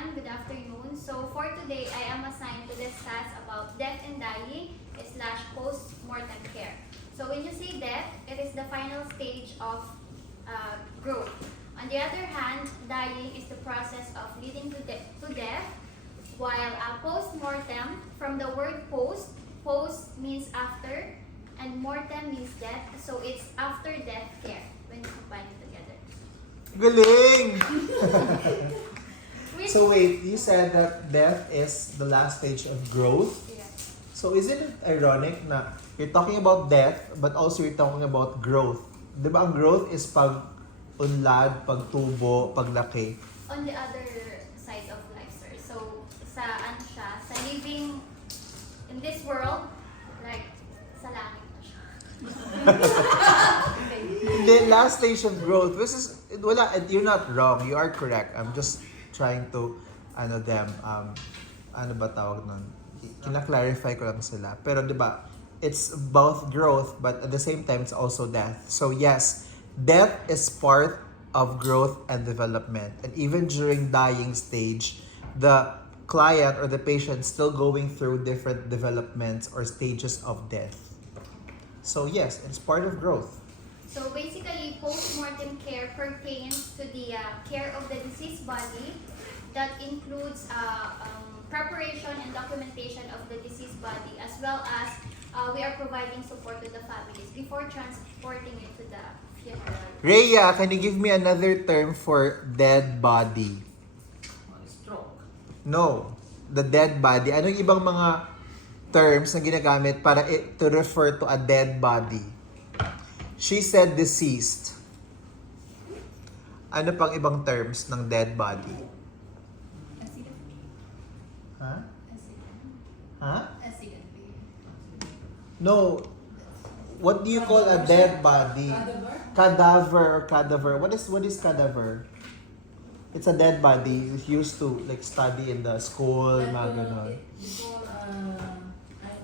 everyone. Good afternoon. So for today, I am assigned to discuss about death and dying / post-mortem care. So when you say death, it is the final stage of growth. On the other hand, dying is the process of leading to death, while post-mortem, from the word post means after, and mortem means death. So it's after death care when you combine it together. Galing! So wait, you said that death is the last stage of growth. Yeah. So isn't it ironic na you're talking about death but also you're talking about growth? 'Di ba ang growth is pag-unlad, pagtubo, paglaki. On the other side of life, sir. So sa living in this world, like sa langit na siya. The last stage of growth, which is you're not wrong, you are correct. I'm just trying to ano ba tawag nun? Kina-clarify ko lang sila. Pero 'di ba, it's both growth but at the same time it's also death. So yes, death is part of growth and development. And even during dying stage, the client or the patient still going through different developments or stages of death. So yes, it's part of growth. So basically, post-mortem care pertains to the care of the deceased body that includes preparation and documentation of the deceased body, as well as we are providing support to the families before transporting it to the funeral. Rhea, can you give me another term for dead body? Stroke. No, the dead body. Anong ibang mga terms na ginagamit para to refer to a dead body? She said deceased. Ano pang ibang terms ng dead body? Ha? Ha? No. What do you call a dead body? Cadaver. What is cadaver? It's a dead body. It's used to like study in the school, mga ganon. Before, I'm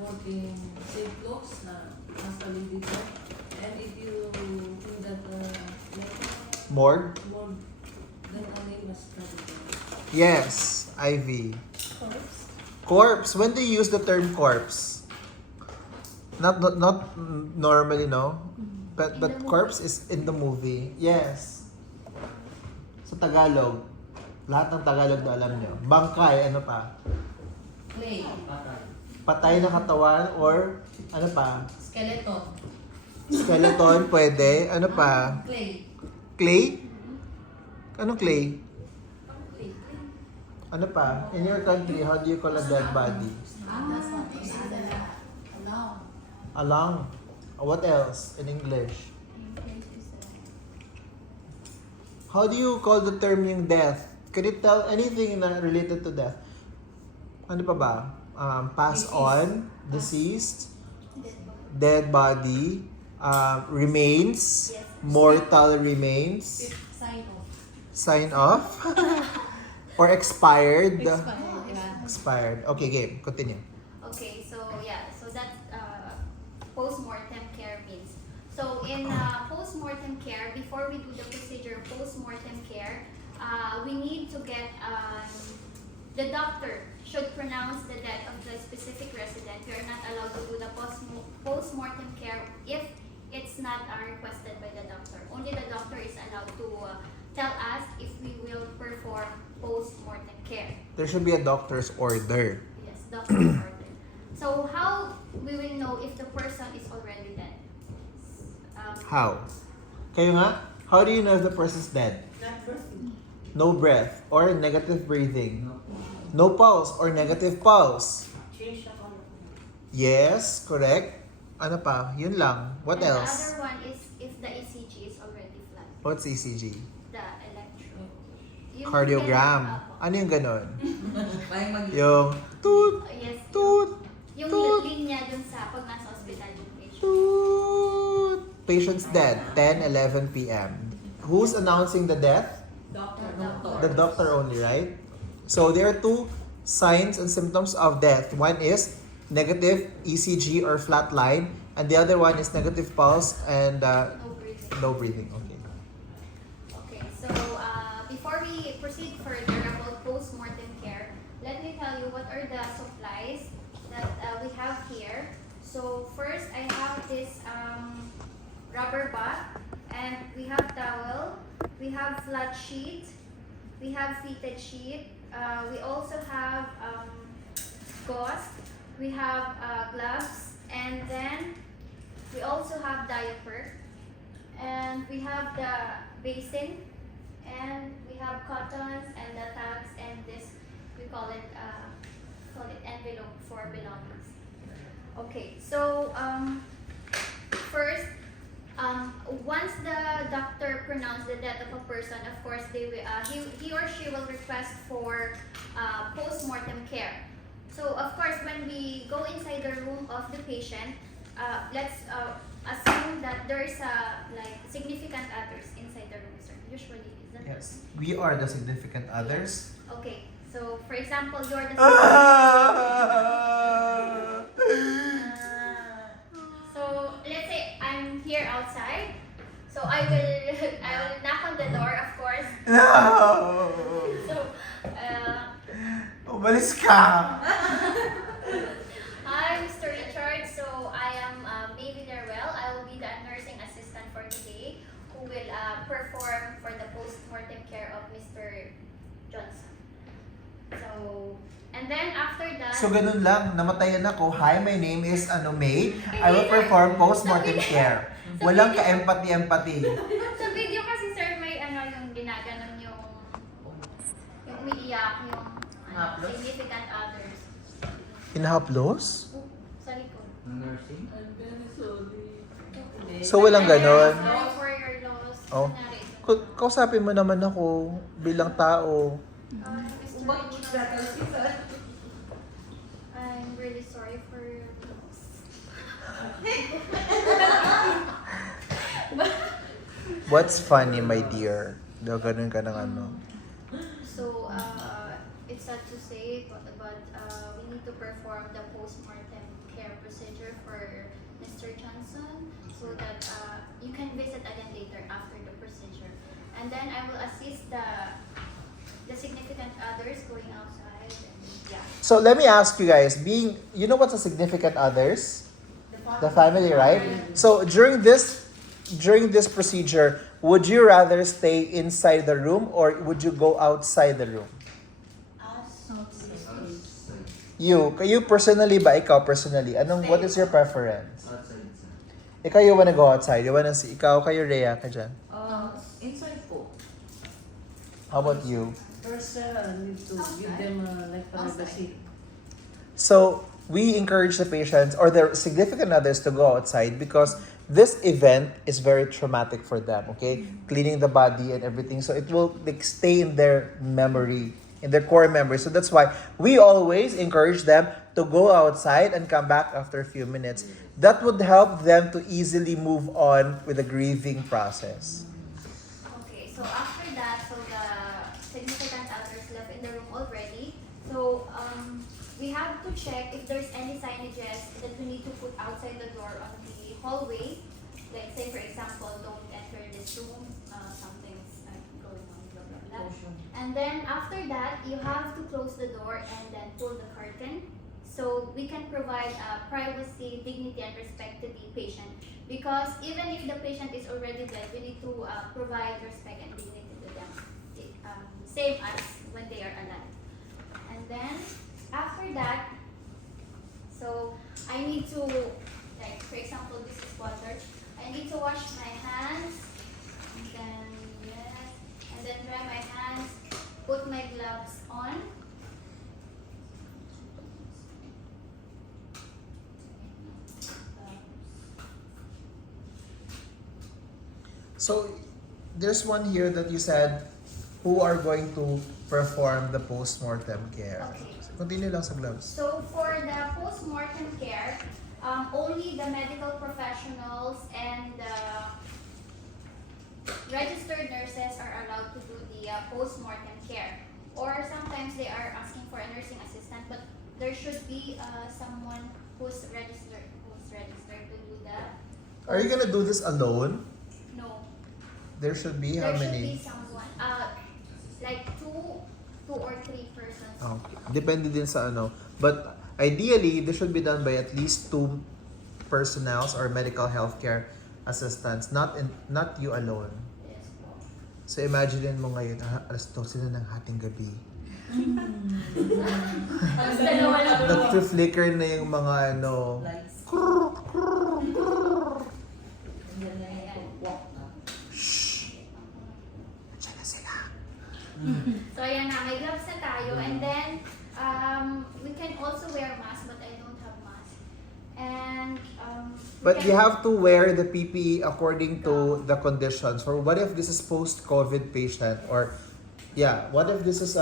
working safe looks na nasa dito. And if you think that Morgue? more than a name was studied. Yes, Ivy. Corpse. When do you use the term corpse? Not normally, no? But corpse is in the movie. Yes. Sa Tagalog. Lahat ng Tagalog na alam nyo. Bangkay, ano pa? Clay. Patay na katawan or ano pa? Skeleton. Skeleton, pwede. Ano pa? Clay. Clay? Anong clay? Clay. Ano pa? In your country, how do you call a dead body? Along. What else in English? How do you call the term yung death? Can you tell anything na related to death? Ano pa ba? Pass on, deceased, dead body, remains, mortal remains, sign off, or expired. Expired. Okay, game. Continue. Okay, so that's post-mortem care means. So in post-mortem care, before we do the procedure post-mortem care, we need to get the doctor should pronounce the death of the specific resident. We are not allowed to do the post-mortem care if it's not requested by the doctor. Only the doctor is allowed to tell us if we will perform post-mortem care. There should be a doctor's order. Yes, doctor's order. So how we will know if the person is already dead? How? Kayo nga? How do you know if the person's dead? Not breathing. No breath or negative breathing. No pulse or negative pulse. Change the color. Yes, correct. Ano pa? Yun lang. What and else? The other one is if the ECG is already flat. What's ECG? The electro. Yung Cardiogram. pinaka- Ano yung ganon? Parang mag- Yung toot, Yes. toot, Yung toot. linya dun sa pag nasa ospital yung patient. toot. Patient's dead, 10:11 p.m. Who's announcing the death? Doctor. The doctor only, right? So there are two signs and symptoms of death. One is negative ECG or flat line, and the other one is negative pulse and No breathing. no breathing. Okay. Okay, so before we proceed further about post-mortem care, let me tell you what are the supplies that we have here. So first, I have this rubber bath, and we have towel, we have flat sheet, we have fitted sheet, we also have gauze, we have gloves, and then we also have diaper, and we have the basin, and we have cottons and the tags, and this we call it envelope for belongings. Okay, so first, once the doctor pronounced the death of a person, of course they will, he or she will request for post-mortem care. So of course, when we go inside the room of the patient, let's assume that there is like significant others inside the room, sir. Usually, isn't it? Yes. We are the significant others. Okay. So for example, you're the so let's say I'm here outside. So I will knock on the door, of course. No! So Umalis ka! hi, Mr. Richard. So I am May Villaruel. I will be the nursing assistant for today, who will perform for the post-mortem care of Mr. Johnson. So, and then after that. So ganun lang, namatayan ako. Hi, my name is May. I will perform post-mortem care. Walang ka-empathy. Sa video kasi, sir, may yung ginaganon yung umiiyak, yung significant others. Hinahaplos? Sa likod. Nursing? I'm very sorry. So walang ganon? Sorry for your loss. Oh. Kausapin mo naman ako bilang tao. Mr. Richard, I'm really sorry for your loss. What's funny, my dear? Daw ganun ka ng ano. So, it's sad to say, but we need to perform the post-mortem care procedure for Mr. Johnson so that you can visit again later after the procedure. And then I will assist the significant others going outside. And, yeah. So let me ask you guys, you know what's a significant others? The family, right? So during this procedure, would you rather stay inside the room or would you go outside the room? You personally ba? Ikaw personally, what is your preference? Outside, sir. Ikaw, you wanna go outside? You wanna see? Ikaw, kayo, Rhea, ka dyan. Inside po. How about you? First, need to give them like privacy. So we encourage the patients or their significant others to go outside because this event is very traumatic for them, okay? Cleaning the body and everything. So it will like stay in their memory, in their core memory. So that's why we always encourage them to go outside and come back after a few minutes. That would help them to easily move on with the grieving process. Okay, so after that, so the significant others left in the room already. So we have to check if there's any signages that we need to put outside the door on the hallway. Like say for example, don't enter this room, something's going on, blah blah blah. And then after that, you have to close the door and then pull the curtain. So we can provide privacy, dignity, and respect to the patient. Because even if the patient is already dead, we need to provide respect and dignity to them, same as when they are alive. And then after that, so I need to, like for example, this is water. I need to wash my hands, and then yes, and then dry my hands, put my gloves on. So there's one here that you said who are going to perform the post-mortem care. Okay. Continue lang sa gloves. So for the post-mortem care, only the medical professionals and the registered nurses are allowed to do the post-mortem care. Or sometimes they are asking for a nursing assistant, but there should be someone who's registered to do that. Are you gonna do this alone? No. There should be how There should many? be someone, like two or 3 persons. Okay. Depende din sa ano. But ideally, this should be done by at least 2 personnels or medical healthcare assistants, not you alone. Yes po. So imagine mo ngayon, alas 12 na ng hating gabi. Tapos dalawa lang. Nag-flicker na yung mga ano. Lights. And then I walk na. Shh! Diyan na sila. So ayan na, may gloves na tayo. And then, we can also wear mask, but I don't have mask. And, But you have to wear the PPE according to the conditions. Or what if this is post-COVID patient? Or, yeah, what if this is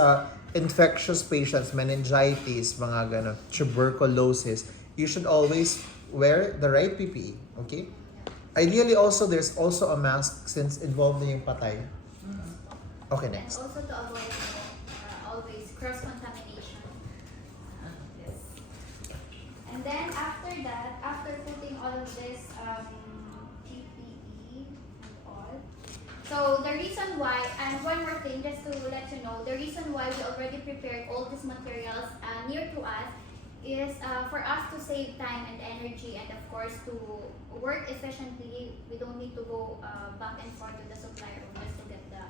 infectious patients, meningitis, mga ganun, tuberculosis? You should always wear the right PPE, okay? Ideally also, there's also a mask since involved na yung patay. Okay, and next. also to avoid always cross-contamination. Yes. And then after that, after putting all of this PPE and all, so the reason why, and one more thing just to let you know, the reason why we already prepared all these materials near to us is for us to save time and energy, and of course to work efficiently. We don't need to go back and forth to the supply room just to get the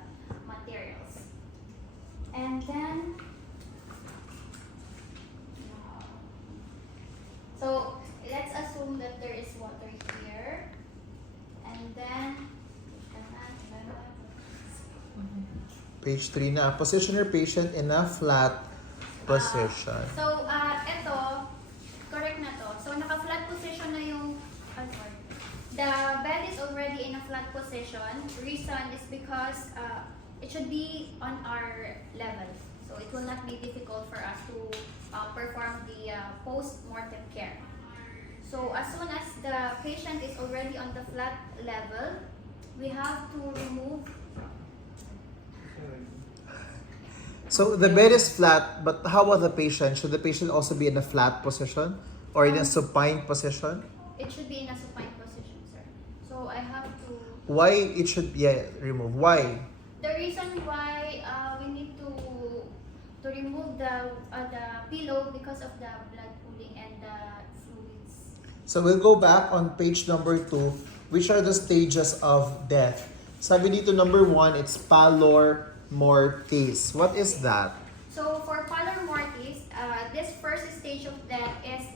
materials. And then, so let's assume that there is water here, and then Page 3 na. Position your patient in a flat position. So ito, correct na to. So naka-flat position na yung, sorry. The bed is already in a flat position. Reason is because it should be on our level. So it will not be difficult for us to perform the post-mortem care. So as soon as the patient is already on the flat level, we have to remove. So the bed is flat, but how about the patient? Should the patient also be in a flat position or in a supine position? It should be in a supine position, sir. So I have to. Why it should be removed? Why? The reason why we need to remove the pillow because of the blood pooling and the fluids. So we'll go back on page number 2. Which are the stages of death? Sabi dito number 1, it's pallor mortis. What is that? So for pallor mortis, this first stage of death is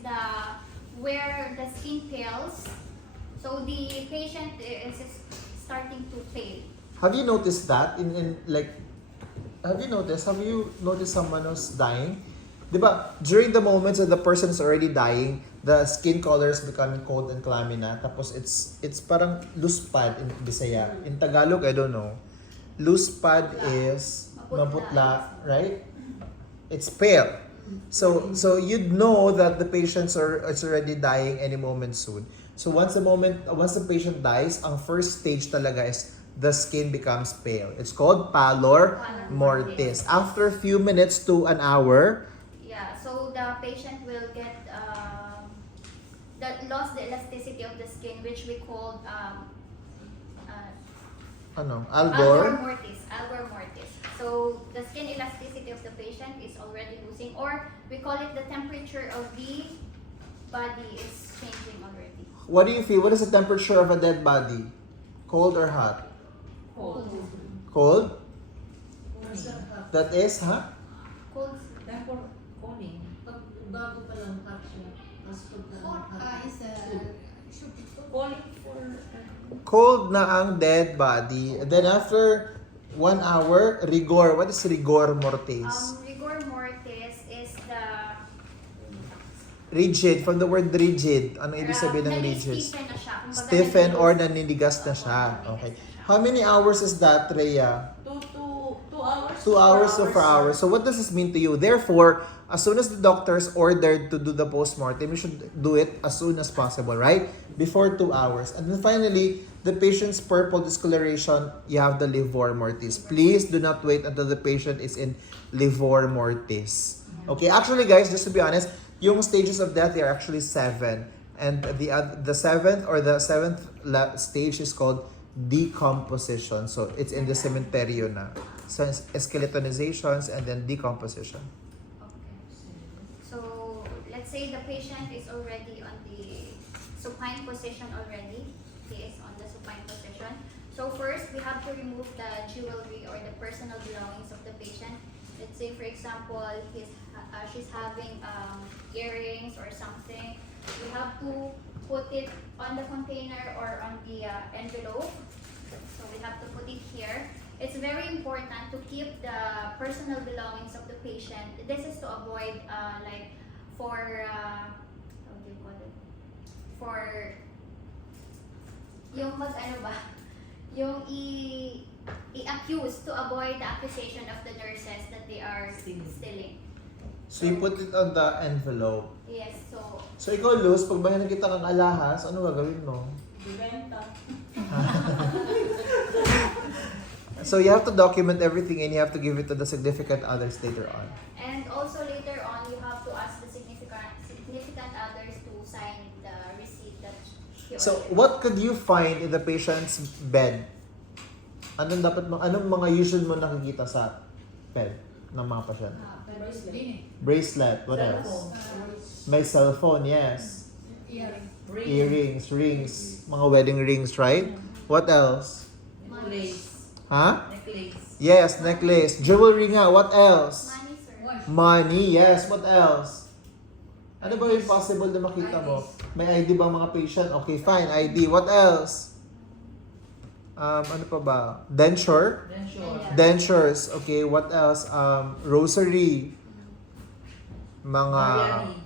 where the skin pales. So the patient is starting to pale. Have you noticed that have you noticed someone who's dying? Diba, during the moments that the person is already dying, the skin color is becoming cold and clammy na. Tapos it's parang luspad in Bisaya. In Tagalog, I don't know. Luspad is maputla, right? It's pale. So you'd know that the patients is already dying any moment soon. So once the patient dies, ang first stage talaga is the skin becomes pale. It's called pallor mortis. After a few minutes to an hour, Yeah, so the patient will get lost the elasticity of the skin, which we call algor. Algor mortis. So the skin elasticity of the patient is already losing, or we call it the temperature of the body is changing already. What do you feel? What is the temperature of a dead body? Cold or hot? Cold. Cold? Nasa hot. That is, huh? Cold. Therefore, coning. Pag bago pa lang hot siya. Tapos pag hot. Calling for Cold na ang dead body. And then after 1 hour, rigor. What is rigor mortis? Rigor mortis is the Rigid. From the word rigid. Ano ibig sabihin ng rigid? Stiffen na siya. Kumbaga, Stiffen or nag-lose. naninigas na siya. Okay. How many hours is that, Rhea? 2 hours. 2 hours to 4 hours. So what does this mean to you? Therefore, as soon as the doctor's ordered to do the postmortem, you should do it as soon as possible, right? Before 2 hours. And then finally, the patient's purple discoloration, you have the livor mortis. Please do not wait until the patient is in livor mortis. Okay, actually guys, just to be honest, yung stages of death, they are actually 7. And the seventh stage is called decomposition. So it's in the cementerio na. skeletonizations, and then decomposition. Okay. So let's say the patient is already on the supine position already. He is on the supine position. So first, we have to remove the jewelry or the personal belongings of the patient. Let's say, for example, she's having earrings or something. We have to put it on the container or on the envelope. So we have to put it here. It's very important to keep the personal belongings of the patient. This is to avoid like for how do you call it? For yung ano ba? Yung i-accuse, to avoid the accusation of the nurses that they are stealing. So you put it on the envelope. Yes, so So ikaw, Luz, pag ba nakita kang alahas, ano gagawin mo? Ibenta. So you have to document everything and you have to give it to the significant others later on. and also later on you have to ask the significant others to sign the receipt that she So ordered. what could you find in the patient's bed? Anong mga usual mo nakikita sa bed ng mga pasyente? Bracelet, what else? May cellphone, yes. Earrings, rings, mga wedding rings, right? What else? Necklace. Huh? Necklace. Yes, necklace. Jewelry nga, what else? Money, sir. Money, yes, what else? Ano ba yung possible na makita mo? May ID ba ang mga patient? Okay, fine, ID. What else? Ano pa ba? Denture? Then sure. Dentures. Okay, what else? Rosary. Mga... Mariani.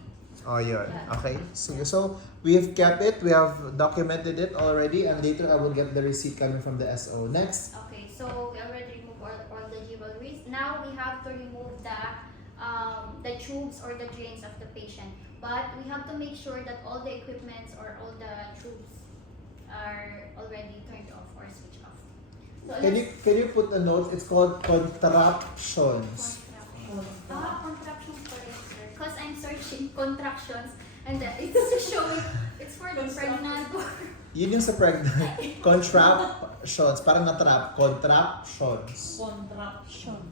Oh, yun. Okay. So we have kept it. We have documented it already. And later I will get the receipt coming from the SO. Next. Okay, so we already removed all the jewelries. Now we have to remove the tubes or the drains of the patient. But we have to make sure that all the equipments or all the tubes are already turned off or switched off. So Can you put a note? It's called contraptions. Contractions for it, sir. Because I'm searching contractions and that it's showing it's for the pregnant or Yun yung sa pregnant. Contraptions. Parang na-trap. Contraptions. Contraption.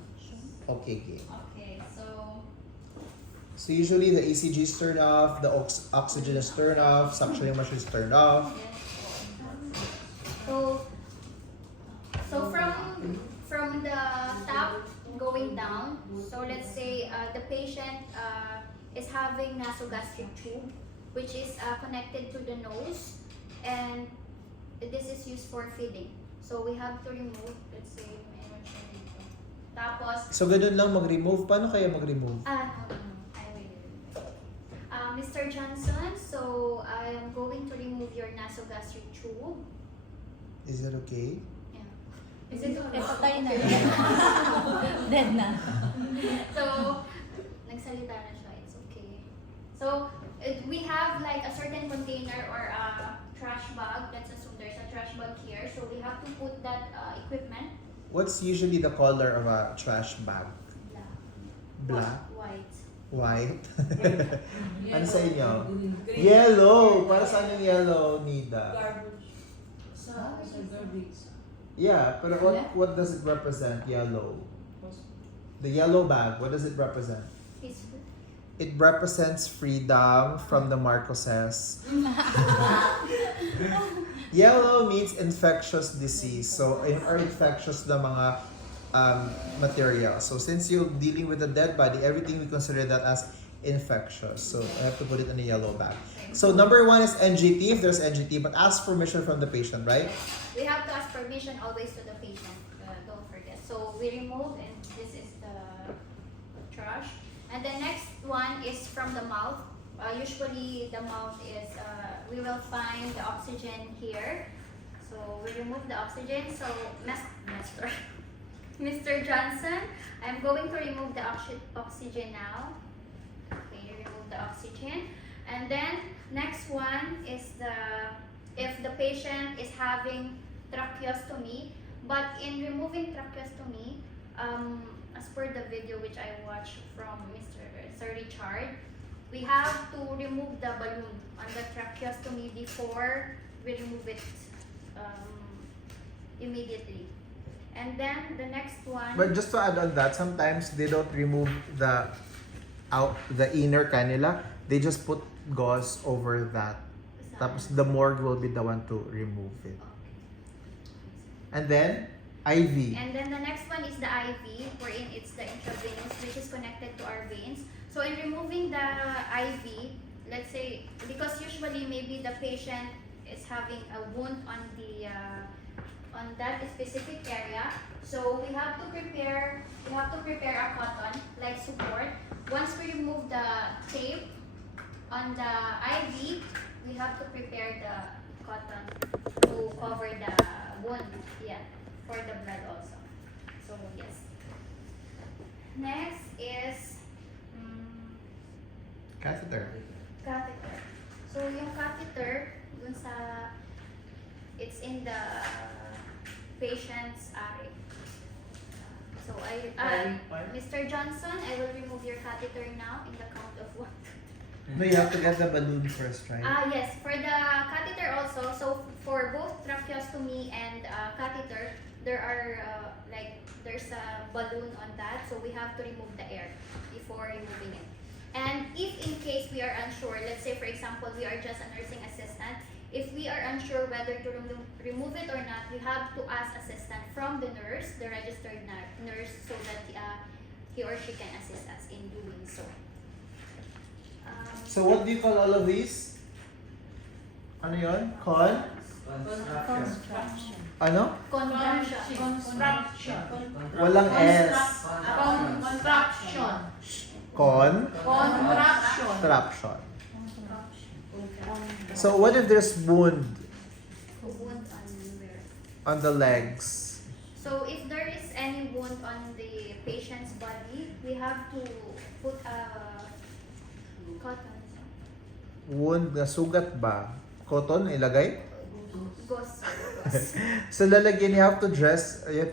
Okay, okay. okay, so So usually the ECG is turned off, the oxygen is turned off, suctioning machine is turned off. yes. So from the top going down, so let's say the patient is having nasogastric tube, which is connected to the nose, and this is used for feeding. So we have to remove, let's say, mayroon siya dito. Tapos, So ganun lang mag-remove. Paano kaya mag-remove? no, I will remove. Mr. Johnson, so I am going to remove your nasogastric tube. Is it okay? Yeah. Is it okay? Patay na. Dead na. So, nagsalita na siya. It's okay. So, we have like a certain container or a trash bag. Let's assume there's a trash bag here. So, we have to put that equipment. What's usually the color of a trash bag? Black? White. White? Ano sa inyo? Green. Yellow! Para saan yung yellow, Nida? Garbage. Sa garbage. Yeah, pero what does it represent, yellow? The yellow bag, what does it represent? Peaceful. It represents freedom from the Marcoses. Yellow means infectious disease. So, or infectious na mga material. So, since you're dealing with a dead body, everything we consider that as infectious. So, I have to put it in a yellow bag. So, number 1 is NGT, if there's NGT, but ask permission from the patient, right? We have to ask permission always to the patient. Don't forget. So, we remove, and this is the trash. And the next one is from the mouth. Usually, the mouth is, we will find the oxygen here. So, we remove the oxygen. So, Mr. Johnson, I'm going to remove the oxygen now. Okay, remove the oxygen. And then, next one is if the patient is having tracheostomy, but in removing tracheostomy, as per the video which I watched from Sir Richard, we have to remove the balloon on the tracheostomy before we remove it immediately. And then the next one. But just to add on that, sometimes they don't remove the inner cannula. They just put gauze over that. Tapos the morgue will be the one to remove it. And then IV. And then the next one is the IV, wherein it's the intravenous, which is connected to our veins. So in removing the IV, let's say, because usually maybe the patient is having a wound on that specific area, so we have to prepare a cotton like support. Once we remove the tape on the IV, we have to prepare the cotton to cover the wound, for the blood also. So yes. Next is Catheter. catheter. So yung catheter, it's in the patient's eye. So Mr. Johnson, I will remove your catheter now in the count of 1. No, you have to get the balloon first, right? Yes, for the catheter also. So for both tracheostomy and catheter, there's a balloon on that, so we have to remove the air before removing it. And if in case we are unsure, let's say for example we are just a nursing assistant, if we are unsure whether to remove it or not, we have to ask assistance from the nurse, the registered nurse, so that he or she can assist us in doing so. So what do you call all of these? Ano yun? Construction. Ano? Construction. Walang S. Contraction. Contraction. Contraction. So what if there's wound Wound on where? on the legs? So if there is any wound on the patient's body, we have to put a cotton. Wound na sugat ba? Cotton ilagay? Gauze. So lalagyan, you have to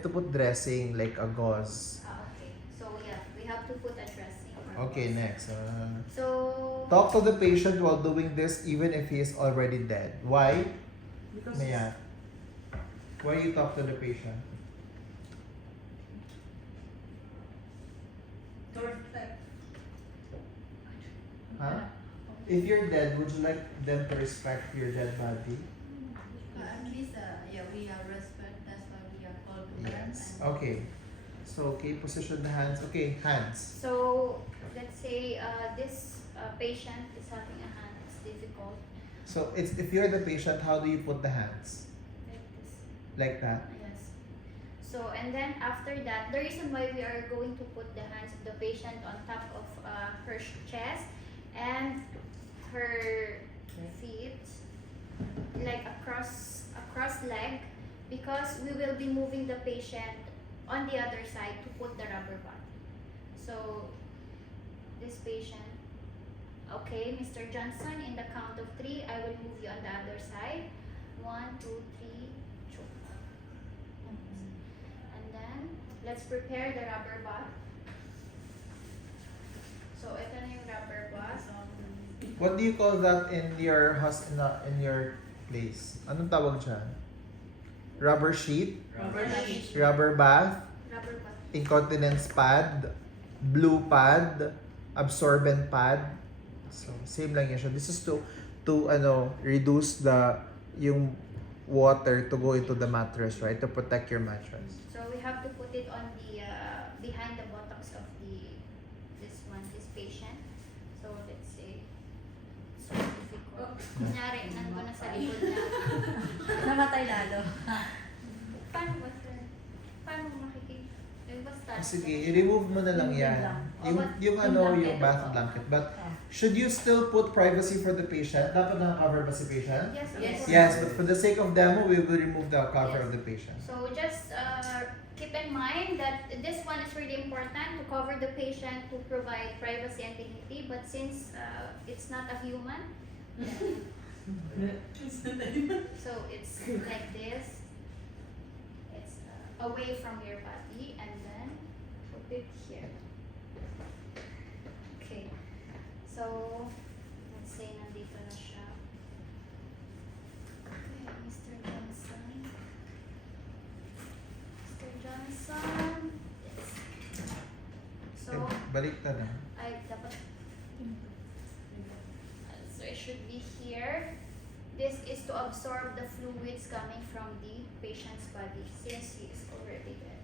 put dressing like a gauze. Okay. So yeah, we have to put a dressing. Okay, next. So Talk to the patient while doing this even if he is already dead. Why? Because Maya. Why you talk to the patient? Huh? If you're dead, would you like them to respect your dead body? At least, we are respect. That's why we are called Yes. Okay. So, okay, position the hands. Okay, hands. So let's say this patient is having a hand. It's difficult. So, if you're the patient, how do you put the hands? Like this. Like that? Yes. So and then after that, the reason why we are going to put the hands of the patient on top of her chest and her feet, like across leg, because we will be moving the patient on the other side to put the rubber band. So this patient, okay, Mr. Johnson, in the count of 3, I will move you on the other side. 1, 2, 3, choke. And then let's prepare the rubber band. So ito na yung rubber band. What do you call that in your in your place? Anong tawag dyan? Rubber sheet? Rubber sheet. Rubber bath? Rubber band. Incontinence pad? Blue pad? Absorbent pad? So, same lang yan siya. This is to reduce yung water to go into the mattress, right? To protect your mattress. So we have to put it on the behind the buttocks of this patient. So let's say so difficult. Kunyari, nandun na sa likod niya. Namatay lalo. Paano ba sir? Paano makikita? Yung basta. Sige, i-remove mo na lang yan. Yung bath blanket. But should you still put privacy for the patient? Dapat naka-cover ba si patient? Yes, of Yes. course. Yes, but for the sake of demo, we will remove the cover Yes. of the patient. So just keep in mind that this one is really important to cover the patient to provide privacy and dignity. But since it's not a human, so it's like this. It's away from your body and then put it here. Okay. So let's say nandito na siya. Okay, Mr. Johnson. Mr. Johnson. Johnson. Yes. So, Balik na. I dapat so it should be here. This is to absorb the fluids coming from the patient's body since he is already dead.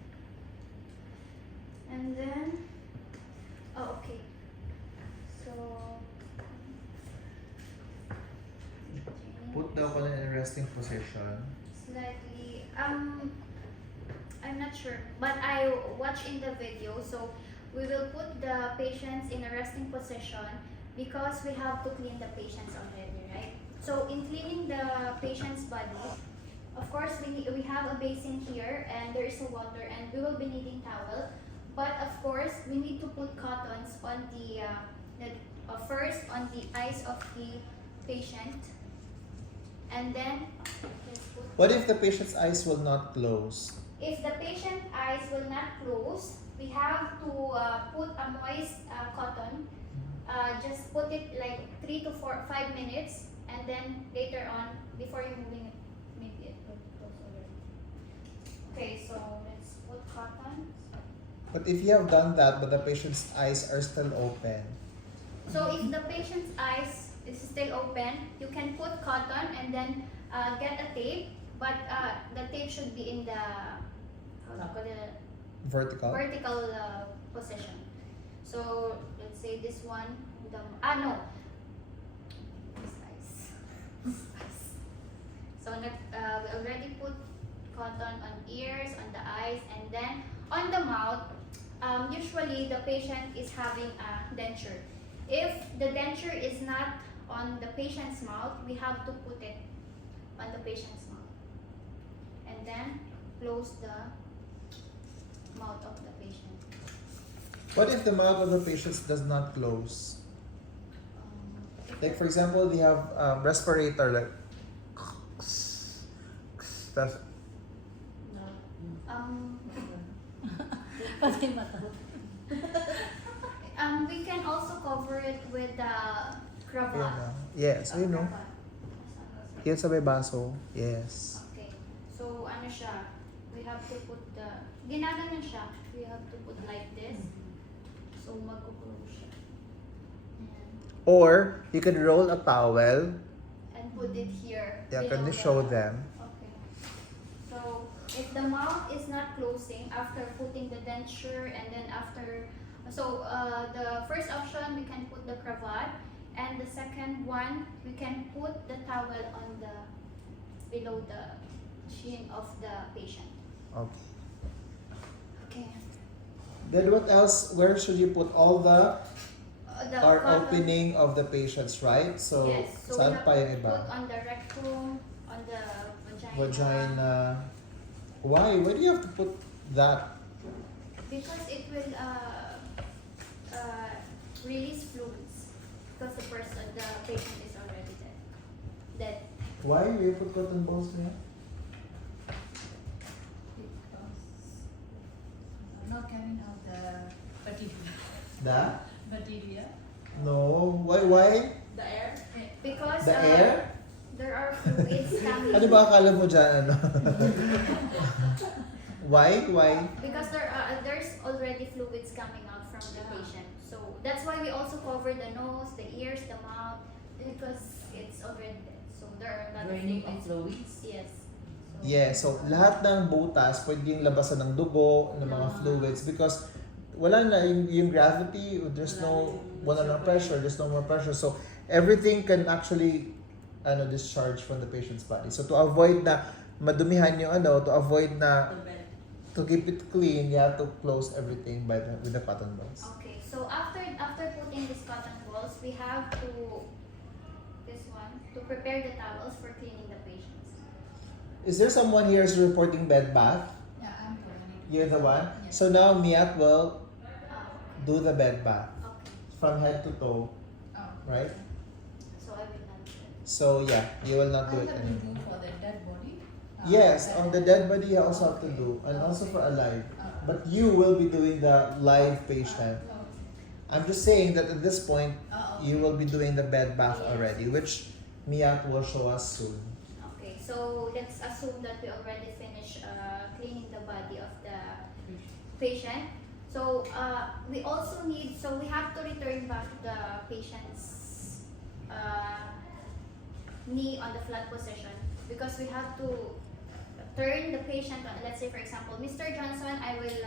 And then, oh, okay. So, Put daw ko na in resting position. slightly, I'm not sure, but I watched in the video, so we will put the patients in a resting position because we have to clean the patients already, right? So in cleaning the patient's body, of course we have a basin here and there is a water and we will be needing towel, but of course we need to put cottons on the first on the eyes of the patient, and then let's put. What if the patient's eyes will not close? If the patient eyes will not close, we have to put a moist cotton. Just put it like 3 to 5 minutes, and then later on, before you're moving it, maybe it will close already. Okay, so let's put cotton. But if you have done that, but the patient's eyes are still open, So if the patient's eyes is still open, you can put cotton and then get a tape, but the tape should be in the vertical. vertical position. So let's say this one, no, this eyes. So we already put cotton on ears, on the eyes, and then on the mouth. Usually the patient is having a denture. If the denture is not on the patient's mouth, we have to put it on the patient's mouth, and then close the mouth of the patient. What if the mouth of the patient does not close? Like for example, they have respirator like. That's, Pati mata. We can also cover it with the cravat. yun na. Yes, you know. Cravat. Yan sa may baso. Yes. Okay. So, ano siya? We have to put the... Ginaganon siya. We have to put like this. So, mag-close siya. Ayan. Or you can roll a towel. And put it here. Yeah, can below you show the- them? Okay. So, if the mouth is not closing after putting the denture and then after... So, the first option, we can put the cravat. And the second one, we can put the towel on the... below the chin of the patient. Okay. Okay. Then what else? Where should you put all the The are cotton- opening of the patients, right? So, yes. So saan we pa have yung to iba? put on the rectum, on the vagina. Vagina. Why? Why do you have to put that? Because it will release fluids. Because the patient is already dead. Why do you put cotton balls here? Because not carrying out the bacteria. The? Bacteria. No. Why? The air. Because The air? there are fluids coming. Ano ba akala mo dyan? Ano? Why? Because there's already fluids coming out from the patient. So that's why we also cover the nose, the ears, the mouth, because it's already dead. So there are a lot of Draining of fluids. fluids. Yes. Yeah, so lahat ng butas pwedeng labasan ng dugo, ng mga fluids because wala na yung gravity, wala na pressure, there's no more pressure. So everything can actually discharge from the patient's body. So to avoid na madumihan yung to avoid na The bed. to keep it clean, you have to close everything with the cotton balls. Okay. So after putting these cotton balls, we have to prepare the towels for cleaning the patients. Is there someone here who's reporting bed bath? Yeah, I'm doing it. You're the one? Yes. So now Miat will Okay. do the bed bath Okay. from head to toe, Oh. right? So I will not do it. So yeah, you will not do I it have to anymore. do for the dead body. Yes, on the dead body you also have to do, and also for alive. But you will be doing the live patient. I'm just saying that at this point, you will be doing the bed bath Yes. already, which Miat will show us soon. Okay. So let's assume that we already finished cleaning the body of the patient. So we also need, so we have to return back the patient's knee on the flat position because we have to turn the patient on. Let's say for example, Mr. Johnson, I will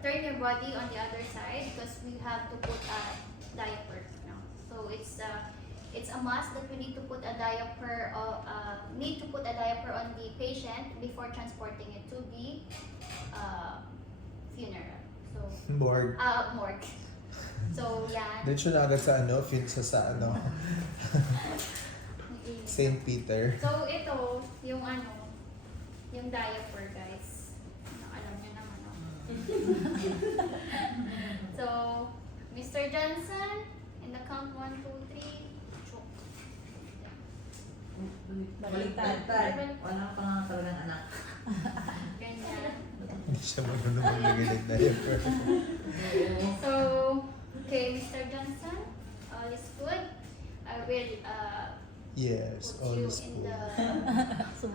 turn your body on the other side because we have to put a diaper. No? So it's a must that we need to put a diaper or on the patient before transporting it to the funeral. So Morgue. morgue. So yeah. Dito siya na agad sa ano, sa ano, St. Peter. So ito, yung yung diaper guys. Alam niyo naman. No? So, Mr. Johnson, in the count 1, 2, 3, choke. Baliktad. Wala pa nga talagang anak. Ganyan. Hindi siya marunong maglagay ng diaper. So, okay, Mr. Johnson, all is good. I will Yes, put all you is in good. the.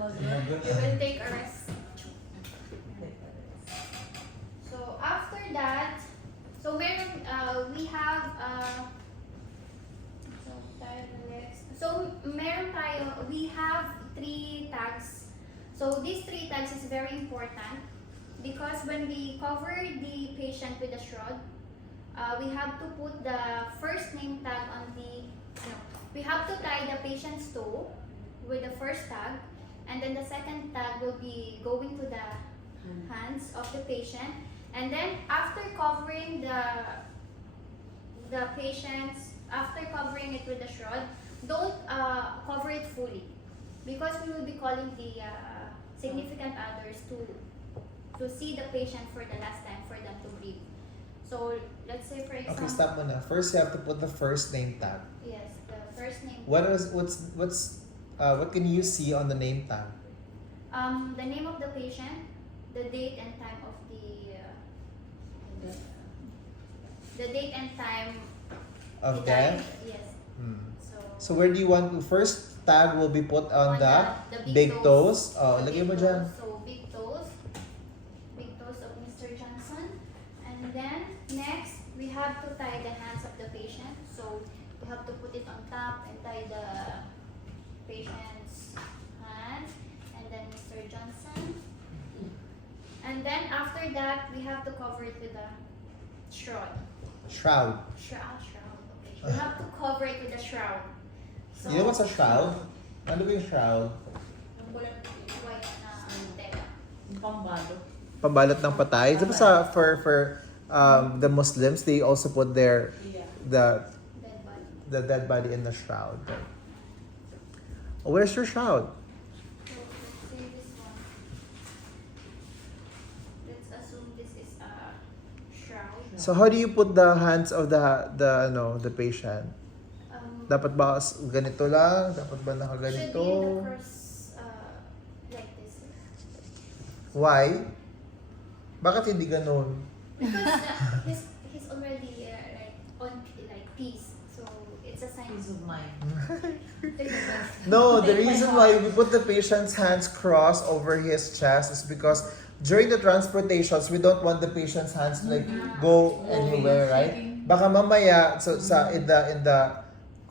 You will take a rest. So after that, so meron we have we have 3 tags. So these 3 tags is very important because when we cover the patient with a shroud, we have to put the first name tag on the we have to tie the patient's toe with the first tag, and then the second tag will be going to the hands of the patient. And then after covering the patient's, after covering it with the shroud, don't cover it fully because we will be calling the significant others to see the patient for the last time for them to breathe. So let's say for example. Okay, stop muna. First, you have to put the first name tag. Yes, the first name. What can you see on the name tag? The name of the patient, the date and time of the date and time Of he died. death? Yes. So where do you want to, first tag will be put on the big toes? Oh, The lagay big mo dyan. toes. So big toes of Mr. Johnson. And then next, we have to tie the hands of the patient. So we have to put it on top and tie the patient's hands. And then Mr. Johnson. And then after that, we have to cover it with a shroud. Shroud. Shroud. Okay. We have to cover it with a shroud. So, You know what's a shroud? Ano ba yung shroud? white na tela. Pambalo. Pambalot ng patay. Diba sa, for the Muslims, they also put their, the Dead body. the dead body in the shroud. Oh, where's your shroud? So let's say this one. Let's assume this is a shroud. So how do you put the hands of the patient? Dapat ba ganito lang? Dapat ba Should nakaganito? be in the cross like this. Why? Bakit hindi ganun? Because he's already like on like peace. So it's a sign. Peace of mind. No, the reason why we put the patient's hands crossed over his chest is because during the transportations, we don't want the patient's hands to like go anywhere, right? Baka mamaya in the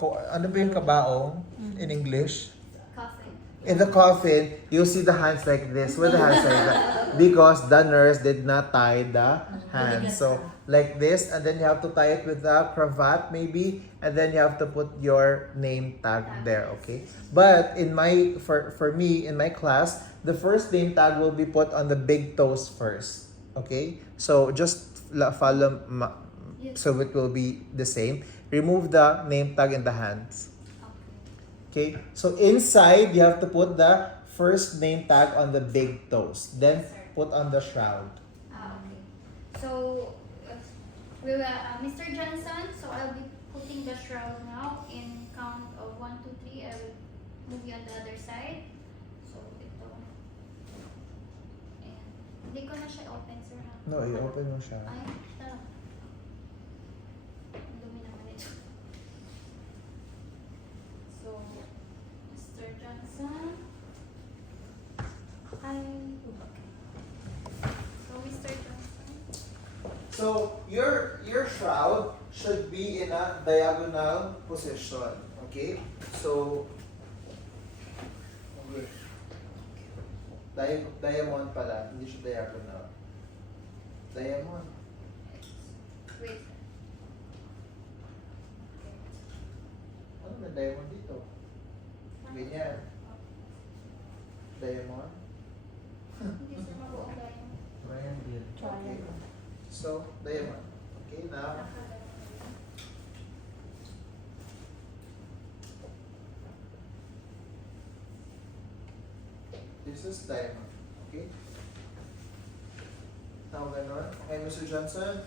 ano ba yung kabaong in English? Coffin. In the coffin, you'll see the hands like this, with the hands like that, because the nurse did not tie the hands. So like this, and then you have to tie it with a cravat maybe, and then you have to put your name tag there, okay? But for me in my class, the first name tag will be put on the big toes first, okay? So just follow, so it will be the same. Remove the name tag in the hands. Okay, so inside you have to put the first name tag on the big toes, then put on the shroud. Okay. So we will, Mr. Johnson. So I'll be putting the shroud now in count of 1, 2, 3. I will move you on the other side. So ito. Ayan. Hindi ko na siya open, sir. Ha? No, i-open mo siya. Ay, tara. Ang dumi naman ito. So, Mr. Johnson. Hi. So your shroud should be in a diagonal position. Okay? So okay. Diamond pala, hindi siya diagonal. Diamond. Wait. Ano na diamond dito? Ganyan. Diamond. Hindi siya mabuong diamond. Okay. So, diamond. Okay, now. This is diamond. Okay? Now, ganon. Okay, Mr. Johnson,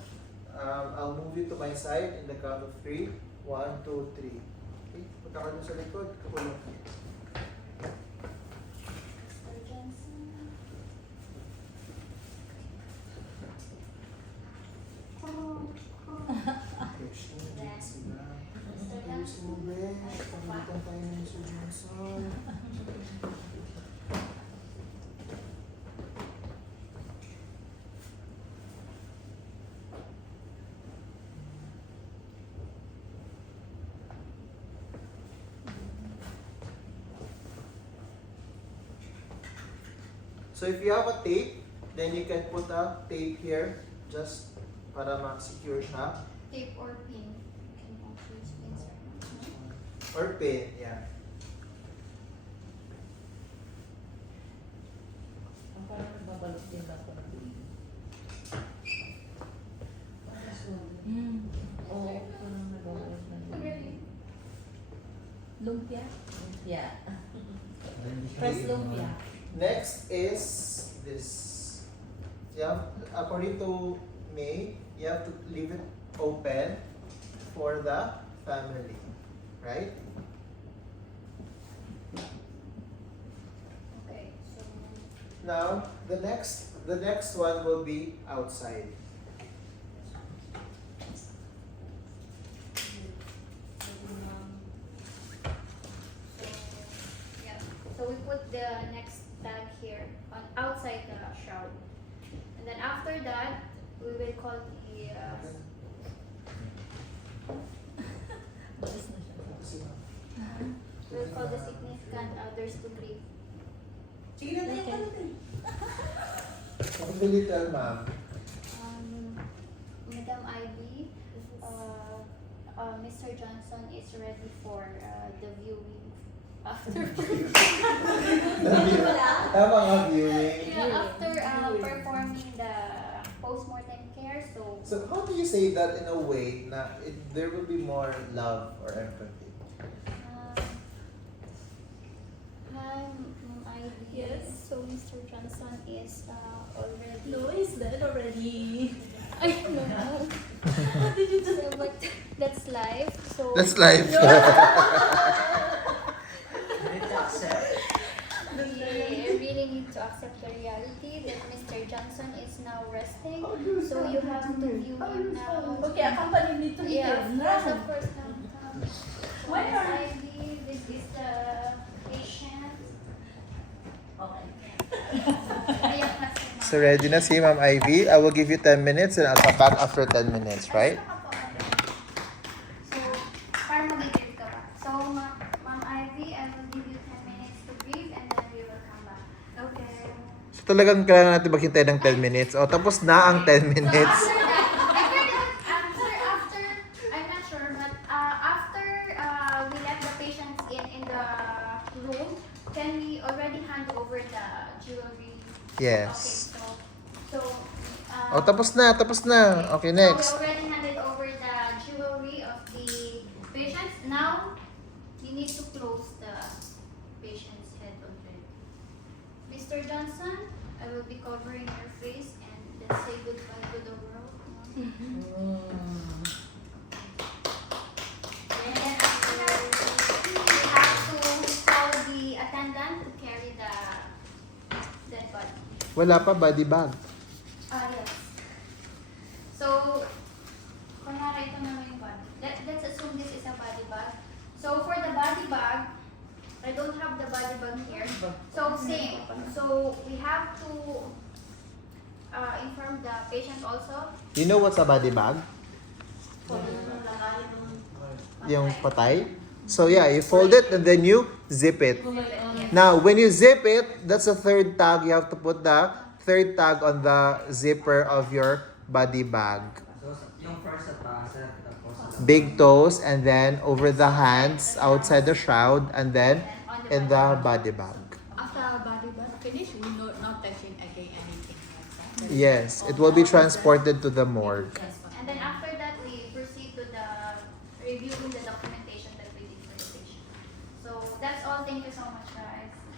I'll move you to my side in the count of 3. 1, 2, 3. Okay? Punta ka dun sa likod. Kakulong. Mr. Johnson. Okay, shit. Sila. Ayos mo, besh. Pagalitan tayo ni Mr. Johnson. So if you have a tape, then you can put a tape here just para ma-secure siya. Tape or pin. You can also use pins or Or pin, yeah. Ang parang nagbabalot din ako ng tuloy. Oo, parang nagbabalot ng tuloy. Lumpia? Lumpia. Press lumpia. Next is this. Yeah, according to May, you have to leave it open for the family, right? Okay, so Now, the next one will be outside. yeah. So we put the next tag here on outside the shroud. And then after that, we will call the we'll call the significant others to grieve. What will you tell ma'am? Madam Ivy, Mr. Johnson is ready for the viewing after Tama nga viewing. yeah, after performing the post-mortem care. So how do you say that in a way na there will be more love or empathy? Hi, Ma'am Ivy. Yes. So Mr. Johnson is already. No, he's dead already. I don't know. What did you do? So, but that's life. So That's life. we really need to accept the reality that Mr. Johnson is now resting. So you have to view him now. Okay, accompany me to Yeah, him. of course. Why Miss are- Ivy, this is the patient. Okay. Ayan na si Ma'am. So ready na si Ma'am Ivy. I will give you 10 minutes and I'll come back after 10 minutes, right? So, para mag-give ka ba? So, Ma'am Ivy, I will give you 10 minutes to breathe and then we will come back. Okay. So talagang kailangan natin maghintay ng 10 minutes. O tapos na ang 10 So, minutes. after that, after, I'm not sure, but after we let the patients in the room, can we already hand over the jewelry? Yes. Okay, so O tapos na, tapos na. Okay, next. So we already handed over the jewelry of the patients. Now, you need to close the patient's head already. Mr. Johnson, I will be covering your face and let's say goodbye to the world. And then after that, we have to call the attendant to carry the dead body. Wala pa body bag. Yes. So, kunwari ito naman yung body. Let's assume this is a body bag. So, for the body bag, I don't have the body bag here. So, same. So, we have to inform the patient also. You know what's a body bag? Yung patay. So yeah, you fold it and then you zip it. Now, when you zip it, that's the third tag. You have to put the third tag on the zipper of your body bag. So, yung first sa taas, tapos Big toes and then over the hands outside the shroud and then in the body bag. After body bath finish, we not touching again anything like that. Yes, it will be transported to the morgue. Yes,